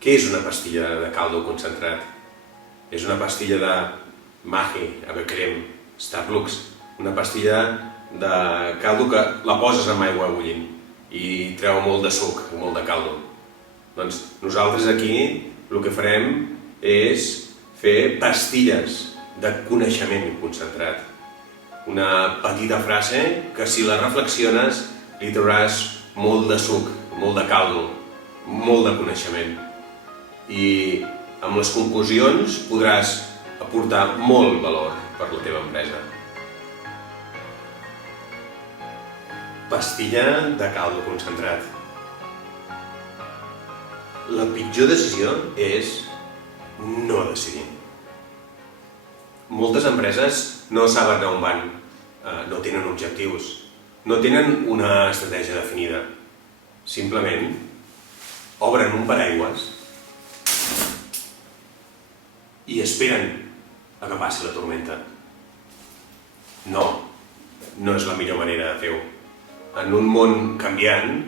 Què és una pastilla de caldo concentrat? És una pastilla de Maggi, Ave Creme, Starbucks, una pastilla de caldo que la poses amb aigua bullint i treu molt de suc, molt de caldo. Doncs nosaltres aquí el que farem és fer pastilles de coneixement concentrat. Una petita frase que si la reflexiones li trauràs molt de suc, molt de caldo, molt de coneixement. I amb les conclusions podràs aportar molt valor per la teva empresa. Pastilla de caldo concentrat. La pitjor decisió és no decidir. Moltes empreses no saben on van, no tenen objectius, no tenen una estratègia definida. Simplement obren un paraigües i esperen a que passi la tormenta. No és la millor manera de fer-ho. En un món canviant,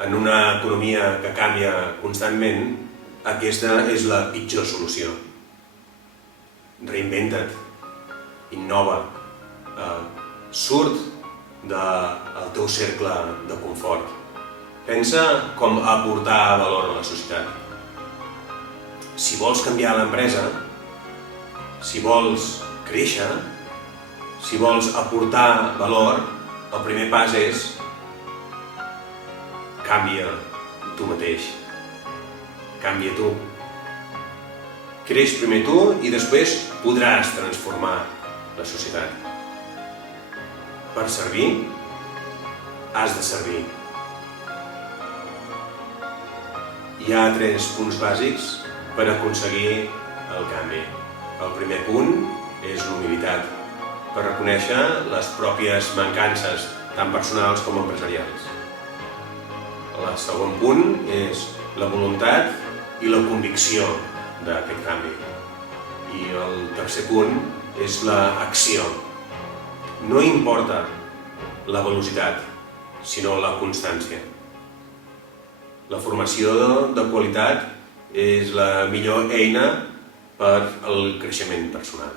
en una economia que canvia constantment, aquesta és la pitjor solució. Reinventa't, innova, surt del teu cercle de confort. Pensa com aportar valor a la societat. Si vols canviar l'empresa, si vols créixer, si vols aportar valor, el primer pas és canvia tu mateix. Canvia tu. Creix primer tu i després podràs transformar la societat. Per servir, has de servir. Hi ha 3 punts bàsics per aconseguir el canvi. El primer punt és l'humilitat, per reconèixer les pròpies mancances, tant personals com empresarials. El segon punt és la voluntat i la convicció d'aquest canvi. I el tercer punt és l'acció. No importa la velocitat, sinó la constància. La formació de qualitat és la millor eina per al creixement personal.